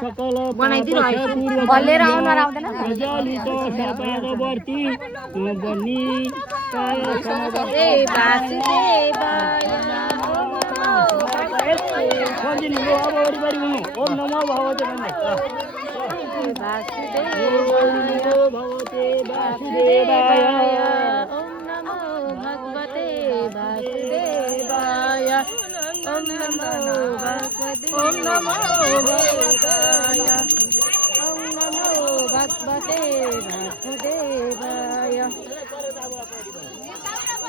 सकल बल्लेर आउनु आउँदैन प्रज्वलित सपादवर्ती बन्नी काय ए वासुदेवाय सम्झिनु हो अब वरिपरि हुनु ओम नमो भगवते भन्ने भगवते वासुदेवाय ओम नमो भगवते वासुदेवाय ओम नमो भगवते ओम नमो भगवताय ओम नमो भगवते वासुदेवाय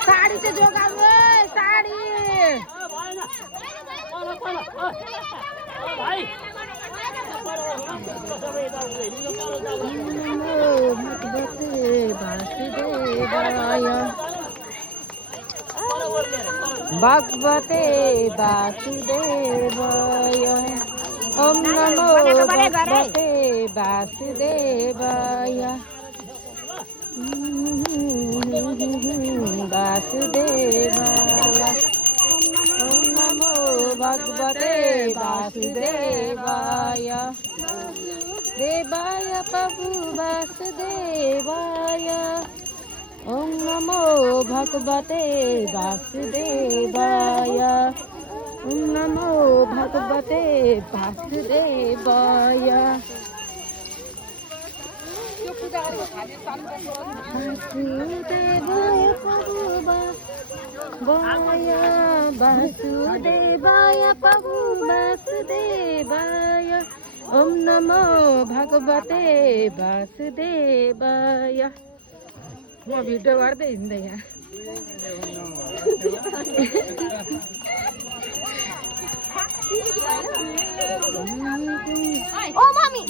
साडी चाहिँ जोगाऊ साडी भगवते वासुदेवाय ओम नमो भगवते वासुदेवाय वासुदेवाय ओम नमो भगवते वासुदेवाय देवाय प्रभु वासुदेवाय ओम नमो भगवते वासुदेवाय ओम नमो भगवते वासुदेवाय वासुदेवाय प्रभु वासुदेवाय प्रभु वासुदेवाय ओम नमो भगवते वासुदेवाय म भिडियो गर्दै हिँड्दै यहाँ ओ मम्मी